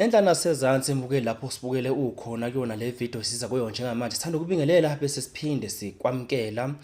Enhlana sezantsi mbukeli lapho sibukele ukhona kuyona le video siza kuyo njengamanje. Sithanda ukubingelela bese siphinde sikwamkela.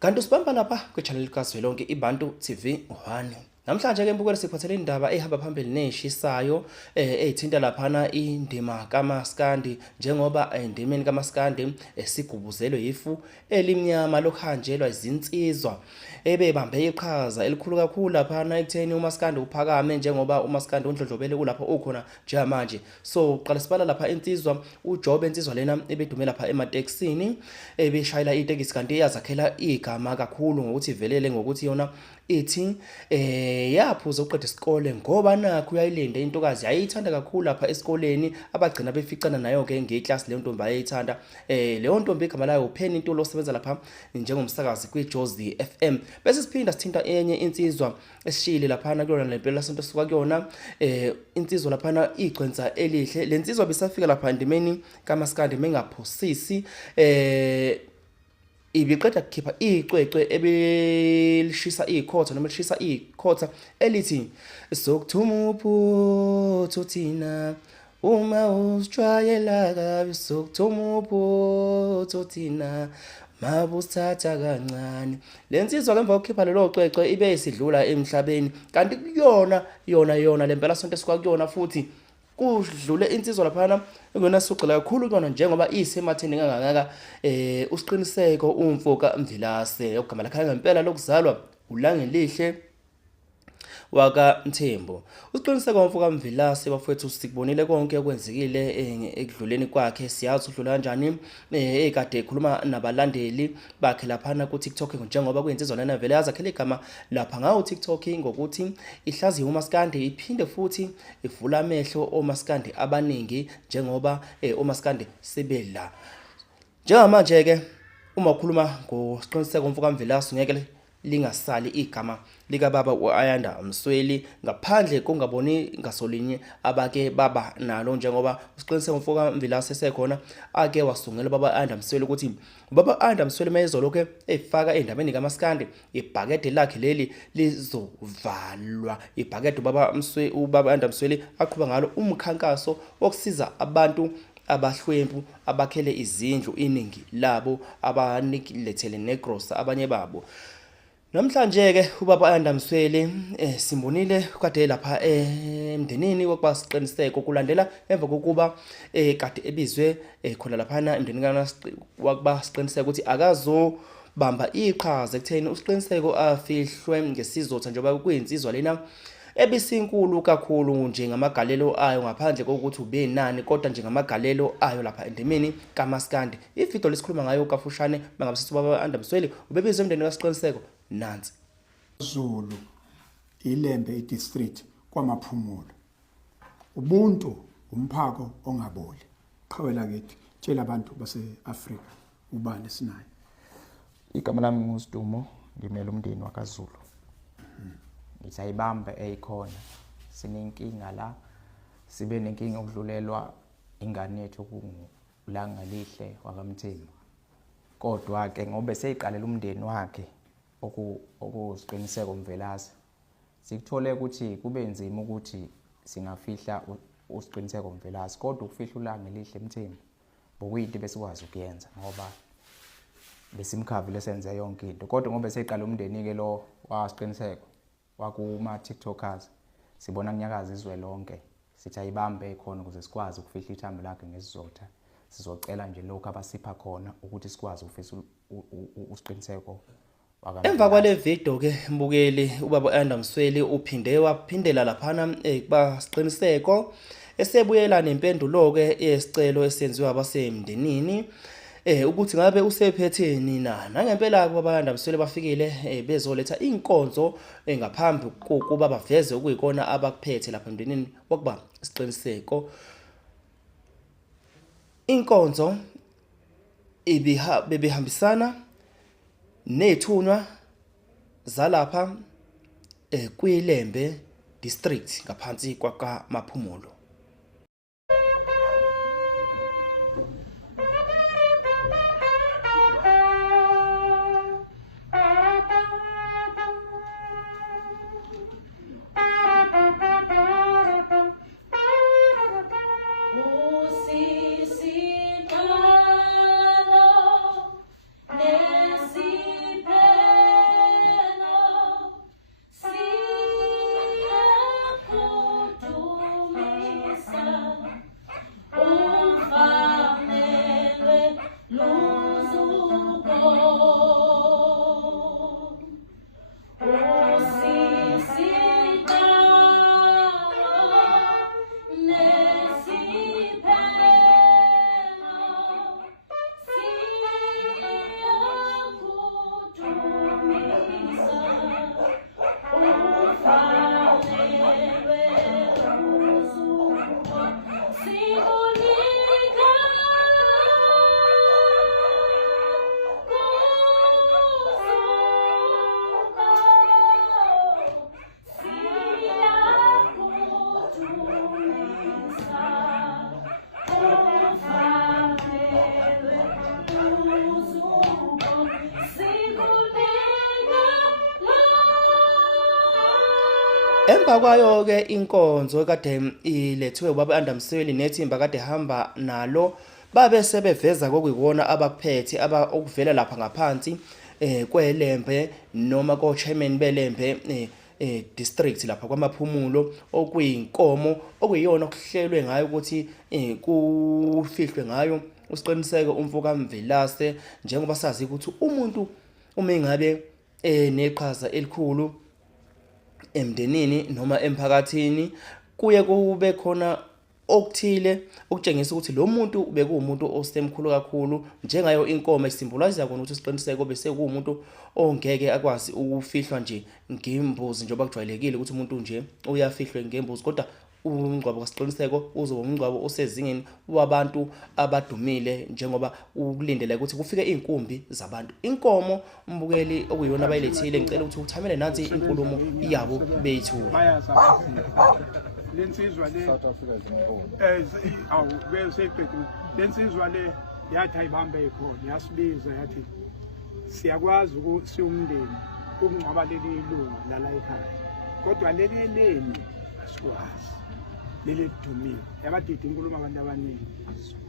Kanti usibamba lapha kwi-channel kaZwelonke iBantu TV 1. Namhlanje ke mbukeli siphathele indaba ehamba phambili neshisayo ethinta laphana indima kaMaskandi njengoba endimeni kaMaskandi esigubuzelwe yifu elimnyama lokhanjelwa izinsizwa ebebambe iqhaza elikhulu kakhulu laphana ekutheni uMaskandi uphakame njengoba uMaskandi undlondlobele kulapho ukhona njengamanje. So qala sibala lapha insizwa uJobe insizwa lena ebedume lapha emateksini ebeshayela itekisi kanti iyazakhela igama kakhulu ngokuthi velele ngokuthi yona ithi yaphuza uqeda isikole ngoba nakho uyayilinde intokazi yayithanda kakhulu lapha esikoleni abagcina beficana nayo ke ngeclass le ntombi ayithanda leyo ntombi igama layo uPenny Ntuli osebenza lapha njengomsakazi kwiJozi FM. Bese siphinda sithinta enye insizwa esishile laphana kuyona lempela sonto suka kuyona insizwa laphana igcwensa elihle lensizwa bisafika lapha endimeni kaMaskandi mengaphosisi ibiqeda kukhipha icwecwe ebelishisa ikhotha noma lishisa ikhotha elithi sokuthuma uphuthu thina uma usijwayela kabi sokuthuma uphuthu thina mabusithatha kancane. Lensizwa emva kokukhipha lelo cwecwe ibe isidlula emhlabeni kanti yona lempela sonto suka kuyona futhi kudlule insizwa laphana engona sugxila kakhulu kuyona njengoba isematheni kangaka usiqiniseko umfoka Mvilase ogama lakhe ngempela lokuzalwa uLangelihle waka Mthembu. Usiqiniseko umfoka Mvilase bafethu sikubonile konke okwenzekile ekudluleni kwakhe siyazi udlula kanjani ekade ekhuluma nabalandeli bakhe laphana ku TikTok njengoba kuyensizwa lana vele yazakhela igama lapha ngawo TikTok ngokuthi ihlaziya uMaskandi iphinde futhi ivula amehlo oMaskandi abaningi njengoba uMaskandi sebela njengamanje ke uma ukhuluma ngosiqiniseko umfoka Mvilase ngeke lingasali igama lika baba uAyanda Msweli ngaphandle kongaboni ngasolinye abake baba nalo njengoba usiqiniseko umfoka Mvilase sekhona ake wasungela baba Ayanda Msweli ukuthi baba Ayanda Msweli mayezolo ke efaka endabeni kaMaskandi ibhakede lakhe leli lizovalwa. Ibhakede ubaba Ayanda Msweli aqhuba ngalo umkhankaso wokusiza abantu abahlwempu abakhele izindlu iningi labo abanikilethele negrosa abanye babo. Namhlanje ke ubaba Ayanda Msweli simbonile kade lapha emndenini wokuba siqiniseko kulandela emva kokuba kade ebizwe khona laphana emndenini wokuba siqiniseko ukuthi akazobamba iqhaza ekutheni usiqiniseko afihlwe ngesizotha njengoba kuyinsizwa lena ebisinkulu kakhulu njengamagalelo ayo ngaphandle kokuthi ubenani kodwa njengamagalelo ayo lapha endimeni kaMaskandi. Ivideo lesikhuluma ngayo kafushane mangabe sithi ubaba Ayanda Msweli ubebizwe emndenini kasiqiniseko nansi Zulu iLembe idistrict kwaMaphumulo. Ubuntu umphako ongaboli. Qhawela kithi tshela abantu baseAfrika ubani sinayo. Igama lami nguSidumo ngimela umndeni wakaZulu. Ngisayibamba eyikhona sinenkinga la sibe nenkinga okudlulelwa ingane yethu kuLangelihle wakaMthembu. Kodwa ke ngoba seyiqalela umndeni wakhe okusiqiniseko Mvilase sikuthole ukuthi kube nzima ukuthi singafihla usiqiniseko Mvilase kodwa ukufihla uLangelihle Mthembu bokuyinto besikwazi ukuyenza ngoba besimkhavile senze yonke into kodwa ngoba seyiqala umndeni ke lo wasiqiniseko wakuma TikTokers sibona kunyakaza izwe lonke sithi ayibambe khona ukuze sikwazi ukufihla ithambo lakhe ngesizotha sizocela nje lokho abasipha khona ukuthi sikwazi ukufihla usiqiniseko. Emva kwale video ke mbukeli ubaba Ayanda Msweli waphindela laphana basiqiniseko esebuyela nempendulo ke yesicelo esenziwa abasemndenini ukuthi ngabe usephetheni na nangempela ubaba Ayanda Msweli bafikile bezoletha inkonzo ngaphambi kokuba baveze ukuyikona abakuphethe lapha emndenini wokuba isiqiniseko. Inkonzo bebehambisana nethunywa zalapha kwiLembe district ngaphansi kwaMaphumulo. Emva kwayo ke inkonzo kade ilethiwe ubaba Andamseli nethimba kade hamba nalo babe sebeveza kokuyikona abakuphethe okuvela lapha ngaphansi kwelembe noma ko chairman belembe district lapha kwaMaphumulo okuyinkomo okuyiyona okuhlelwe ngayo ukuthi kufihlwe ngayo usiqiniseke umfoka Mvelase njengoba sazi ukuthi umuntu uma ingabe neqhaza elikhulu emndenini noma emphakathini kuye kube khona okuthile okutshengisa ukuthi lo muntu bekuwumuntu osemkhulu kakhulu njengayo inkomo isimbolize kona ukuthi siqiniseke bese kuwumuntu ongeke akwazi ukufihlwa nje ngembuzi njengoba kujwayelekile ukuthi umuntu nje uyafihlwe ngembuzi kodwa umngcwabo kasiqiniseko uzoba umngcwabo osezingeni wabantu abadumile njengoba ukulindele ukuthi kufike inkumbi zabantu. Inkomo umbukeli okuyona bayilethile ngicela ukuthi uthamele nansi inkulumo yabo beyithula. Lensizwa le South Africa lensizwa le yathi ayibambe khona yasibiza yathi siyakwazi ukuthi umndeni ukungcwaba leli ilungu lala ekhaya kodwa leli eleni asikwazi leli dumile yabadidi inkulumo abantu abaningi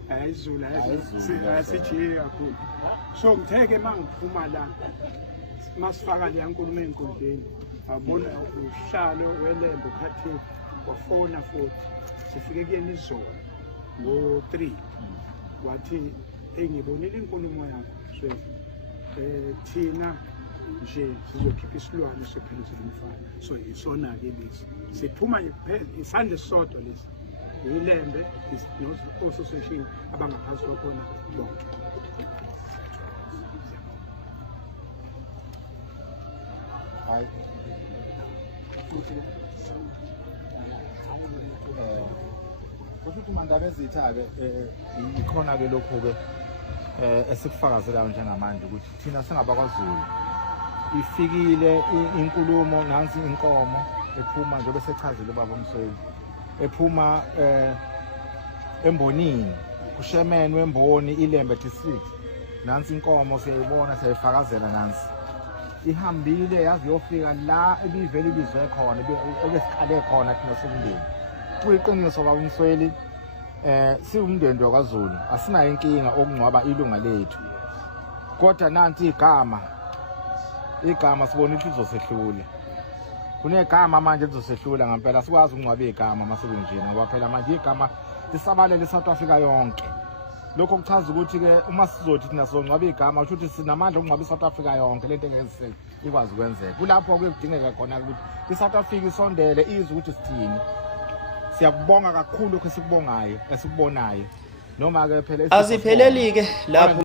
ayizula yasijiye kakhulu so ngitheke mangiphuma la masifaka le nkulumo enkundleni abona uhlalo welembe ukhathi wafona futhi sifike kuyena izolo ngo-3 wathi engibonile inkulumo yakho so thina nje sizokhipha isilwane sophelisa umfana so isona-ke lesi siphuma isandla esisodwa lesi ilembe no-association abangaphansi kwakhona bonke. Hayi kusho mandaba ezitha-ke ikhona-ke lokhu-ke esikufakazelayo njengamanje ukuthi thina singabakwaZulu ifikile inkulumo nansi inkomo ephuma njengoba sechazile ubaba Msweli ephuma embonini kushemen wemboni ilembe district nansi inkomo siyayibona siyayifakazela nansi ihambile yazi yofika la ebivele ibizwe khona ebesikhale khona thina somndeni kuyiqiniso baba Msweli siwumndeni wakwaZulu asinayo inkinga okungcwaba ilunga lethu kodwa nanti igama sibona ukuthi lizosehlule kunegama manje lizosehlula ngempela sikwazi ukungcwaba igama masekunjena ngoba phela manje igama lisabalele eSouth Africa yonke lokho kuchaza ukuthi ke uma sizothi thina sizongcwaba igama kusho ukuthi sinamandla okungcwaba iSouth Africa yonke lento engenzeke ikwazi ukwenzeka kulapho ke kudingeka khona ukuthi iSouth Africa isondele izwe ukuthi sithini. Siyakubonga kakhulu lokho esikubongayo esikubonayo noma ke phela azipheleli ke lapho